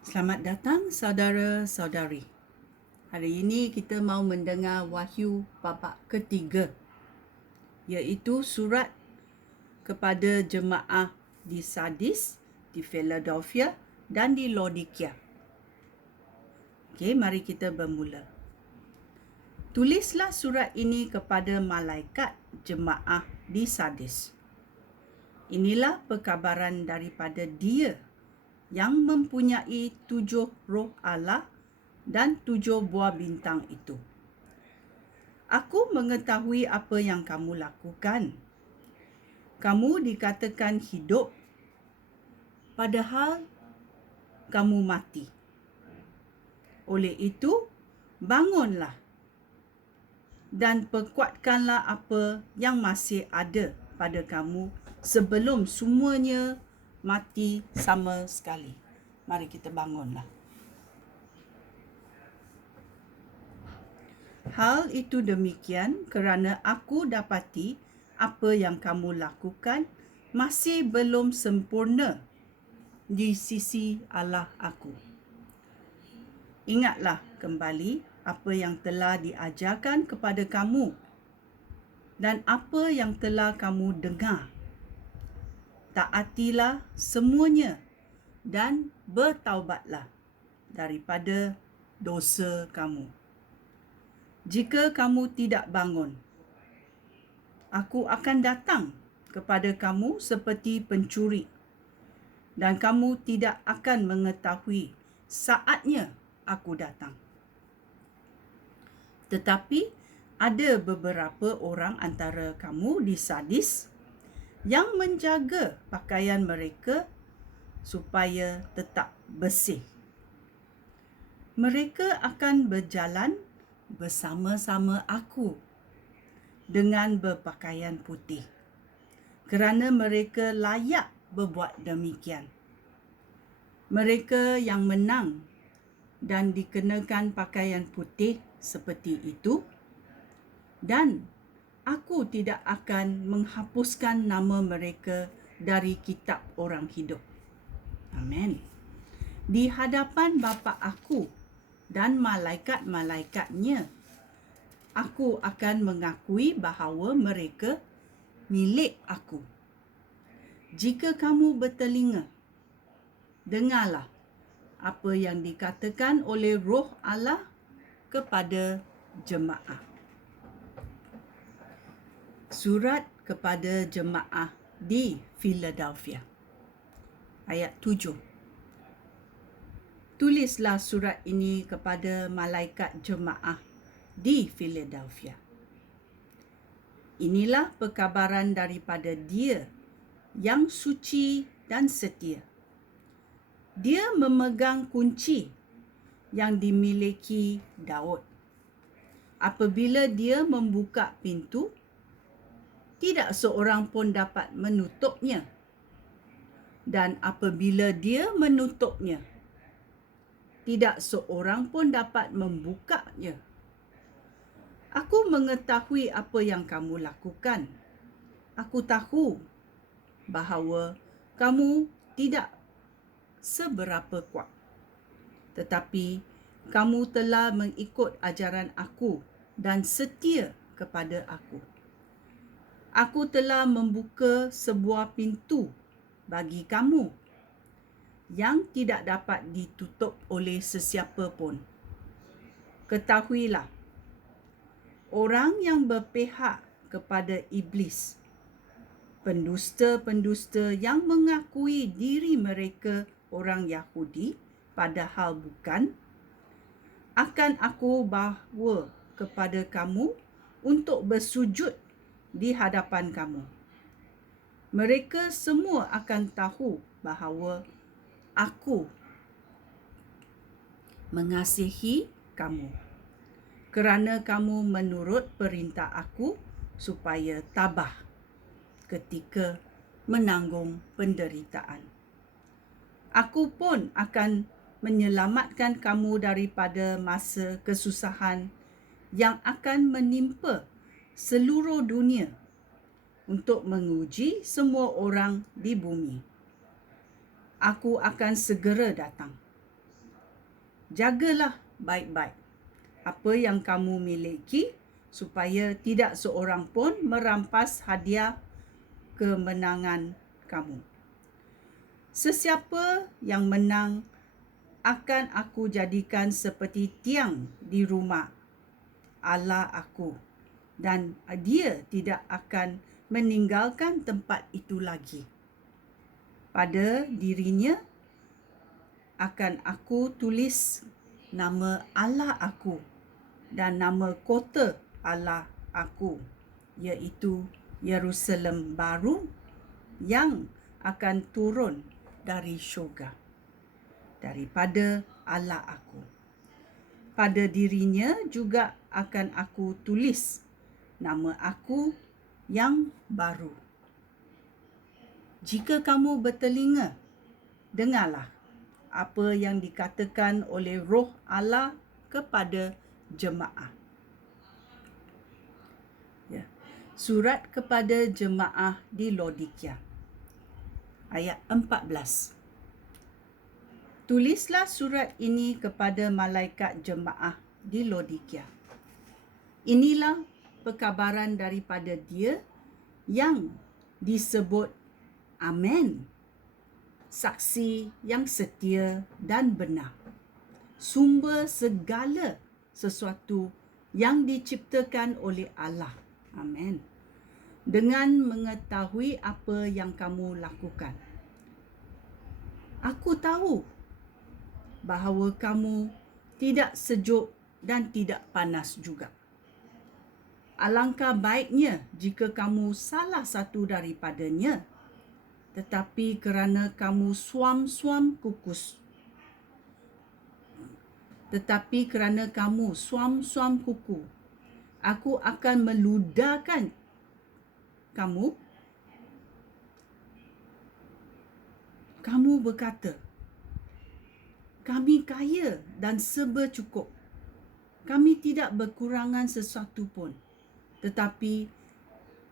Selamat datang saudara-saudari. Hari ini kita mau mendengar Wahyu bab ketiga, iaitu surat kepada jemaah di Sardis, di Philadelphia dan di Laodikia. Okey, mari kita bermula. Tulislah surat ini kepada malaikat jemaah di Sardis. Inilah perkabaran daripada Dia yang mempunyai 7 roh Allah dan 7 buah bintang itu. Aku mengetahui apa yang kamu lakukan. Kamu dikatakan hidup, padahal kamu mati. Oleh itu, bangunlah dan perkuatkanlah apa yang masih ada pada kamu sebelum semuanya mati sama sekali. Mari kita bangunlah. Hal itu demikian kerana aku dapati apa yang kamu lakukan masih belum sempurna di sisi Allah aku. Ingatlah kembali apa yang telah diajarkan kepada kamu dan apa yang telah kamu dengar. Taatilah semuanya dan bertaubatlah daripada dosa kamu. Jika kamu tidak bangun, aku akan datang kepada kamu seperti pencuri, dan kamu tidak akan mengetahui saatnya aku datang. Tetapi ada beberapa orang antara kamu di Sardis yang menjaga pakaian mereka supaya tetap bersih. Mereka akan berjalan bersama-sama aku dengan berpakaian putih, kerana mereka layak berbuat demikian. Mereka yang menang dan dikenakan pakaian putih seperti itu, dan aku tidak akan menghapuskan nama mereka dari kitab orang hidup. Amin. Di hadapan Bapa aku dan malaikat-malaikatnya, aku akan mengakui bahawa mereka milik aku. Jika kamu bertelinga, dengarlah apa yang dikatakan oleh Roh Allah kepada jemaah. Surat kepada jemaah di Philadelphia. Ayat 7. Tulislah surat ini kepada malaikat jemaah di Philadelphia. Inilah perkabaran daripada Dia yang suci dan setia. Dia memegang kunci yang dimiliki Daud. Apabila dia membuka pintu, tidak seorang pun dapat menutupnya. Dan apabila dia menutupnya, tidak seorang pun dapat membukanya. Aku mengetahui apa yang kamu lakukan. Aku tahu bahawa kamu tidak seberapa kuat. Tetapi kamu telah mengikut ajaran aku dan setia kepada aku. Aku telah membuka sebuah pintu bagi kamu yang tidak dapat ditutup oleh sesiapa pun. Ketahuilah, orang yang berpihak kepada iblis, pendusta-pendusta yang mengakui diri mereka orang Yahudi padahal bukan, akan aku bawa kepada kamu untuk bersujud di hadapan kamu. Mereka semua akan tahu bahawa aku mengasihi kamu, kerana kamu menurut perintah aku supaya tabah ketika menanggung penderitaan. Aku pun akan menyelamatkan kamu daripada masa kesusahan yang akan menimpa seluruh dunia untuk menguji semua orang di bumi. Aku akan segera datang. Jagalah baik-baik apa yang kamu miliki supaya tidak seorang pun merampas hadiah kemenangan kamu. Sesiapa yang menang akan aku jadikan seperti tiang di rumah Allah aku, dan dia tidak akan meninggalkan tempat itu lagi. Pada dirinya akan aku tulis nama Allah aku dan nama kota Allah aku, iaitu Yerusalem baru yang akan turun dari syurga, daripada Allah aku. Pada dirinya juga akan aku tulis nama aku yang baru. Jika kamu bertelinga, dengarlah apa yang dikatakan oleh Roh Allah kepada jemaah. Ya. Surat kepada jemaah di Laodikia. Ayat 14. Tulislah surat ini kepada malaikat jemaah di Laodikia. Inilah perkabaran daripada Dia yang disebut Amen, saksi yang setia dan benar, sumber segala sesuatu yang diciptakan oleh Allah. Amen. Dengan mengetahui apa yang kamu lakukan. Aku tahu bahawa kamu tidak sejuk dan tidak panas juga. Alangkah baiknya jika kamu salah satu daripadanya, tetapi kerana kamu suam-suam kuku, aku akan meludahkan kamu. Kamu berkata, kami kaya dan serba cukup. Kami tidak berkurangan sesuatu pun. Tetapi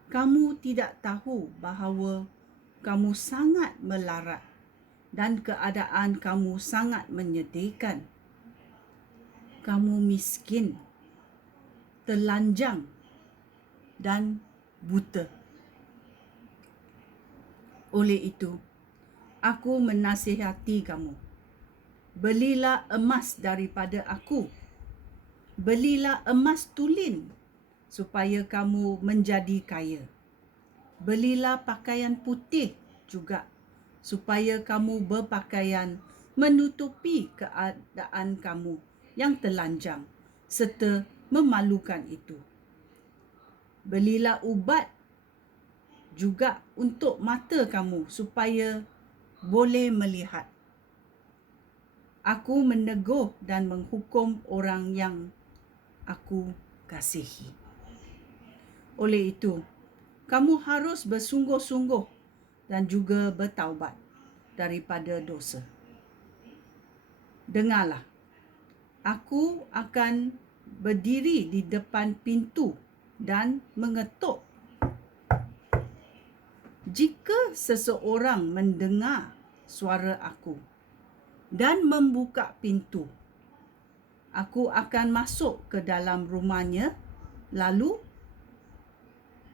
kamu tidak tahu bahawa kamu sangat melarat dan keadaan kamu sangat menyedihkan. Kamu miskin, telanjang dan buta. Oleh itu, aku menasihati kamu. Belilah emas daripada aku. Belilah emas tulin supaya kamu menjadi kaya. Belilah pakaian putih juga supaya kamu berpakaian menutupi keadaan kamu yang telanjang serta memalukan itu. Belilah ubat juga untuk mata kamu supaya boleh melihat. Aku menegur dan menghukum orang yang aku kasihi. Oleh itu, kamu harus bersungguh-sungguh dan juga bertaubat daripada dosa. Dengarlah, aku akan berdiri di depan pintu dan mengetuk. Jika seseorang mendengar suara aku dan membuka pintu, aku akan masuk ke dalam rumahnya, lalu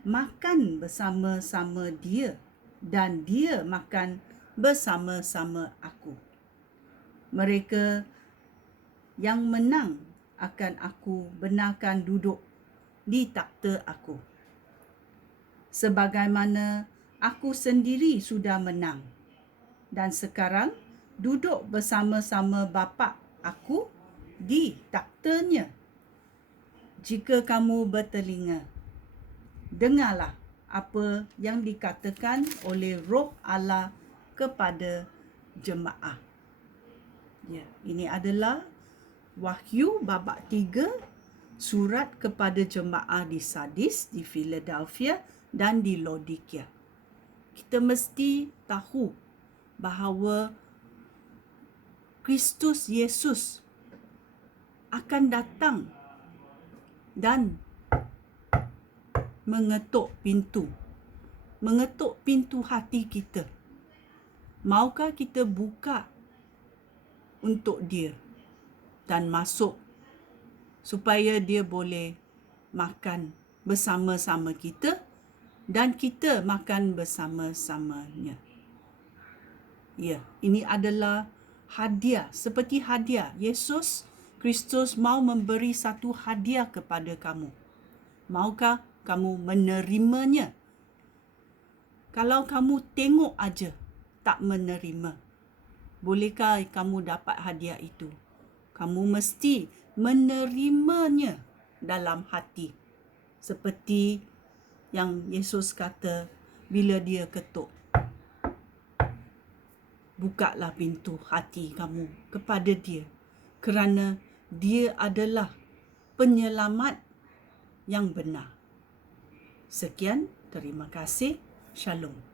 makan bersama-sama dia dan dia makan bersama-sama aku. Mereka yang menang akan aku benarkan duduk di takhta aku. Sebagaimana aku sendiri sudah menang dan sekarang duduk bersama-sama bapa aku di takhtanya. Jika kamu bertelinga, dengarlah apa yang dikatakan oleh Roh Allah kepada jemaah. Ya, ini adalah Wahyu babak 3, surat kepada jemaah di Sardis, di Philadelphia dan di Laodikia. Kita mesti tahu bahawa Kristus Yesus akan datang dan mengetuk pintu hati kita. Maukah kita buka untuk dia? dan masuk supaya dia boleh makan bersama-sama kita dan kita makan bersama-samanya. Ya, ini adalah hadiah, seperti hadiah. Yesus Kristus mau memberi satu hadiah kepada kamu. Maukah kamu menerimanya? Kalau kamu tengok aja, tak menerima, bolehkah kamu dapat hadiah itu? Kamu mesti menerimanya dalam hati. Seperti yang Yesus kata bila dia ketuk, bukalah pintu hati kamu kepada dia, kerana dia adalah penyelamat yang benar. Sekian, terima kasih. Shalom.